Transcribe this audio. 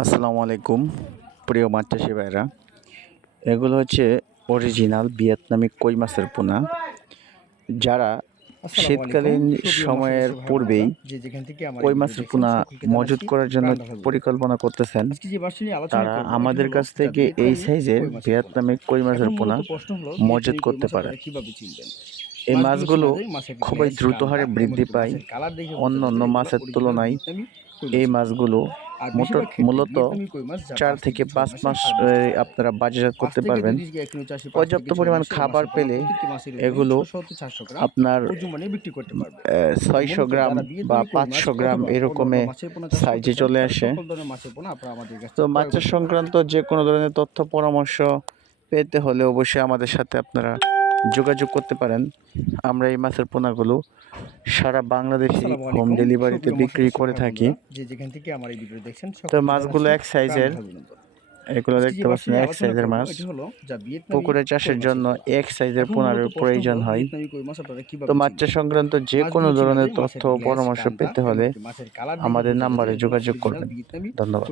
আসসালামু আলাইকুম প্রিয় মাছ চাষি ভাইরা। এগুলো হচ্ছে অরিজিনাল ভিয়েতনামি কই মাছের পোনা যারা শীতকালীন সময়ের পূর্বেই কই মাছের পোনা মজুত করার জন্য পরিকল্পনা করতেছেন। তারা আমাদের কাছ থেকে এই সাইজের ভিয়েতনামি কই মাছের পোনা মজুত করতে পারে। এই মাছগুলো খুবই দ্রুত হারে বৃদ্ধি পায়। অন্য অন্য মাছের তুলনায় এই মাছগুলো মোট- মূলত চার থেকে পাঁচ মাস আপনারা বাজারজাত করতে পারবেন। পর্যাপ্ত পরিমাণ খাবার পেলে এগুলো আপনার ছয়শো গ্রাম বা পাঁচশো গ্রাম এরকমে সাইজে চলে আসে। তো মাছের সংক্রান্ত যে কোনো ধরনের তথ্য পরামর্শ পেতে হলে অবশ্যই আমাদের সাথে আপনারা যোগাযোগ করতে পারেন। আমরা এই মাছের পোনাগুলো সারা বাংলাদেশে হোম ডেলিভারিতে বিক্রি করে থাকি। তো মাছগুলো এক সাইজের এগুলো দেখতে পাচ্ছেন এক সাইজের মাছ। পুকুরে চাষের জন্য এক সাইজের পোনার প্রয়োজন হয়। তো মাছ চাষ সংক্রান্ত যে কোনো ধরনের তথ্য ও পরামর্শ পেতে হলে আমাদের নাম্বারে যোগাযোগ করবেন। ধন্যবাদ।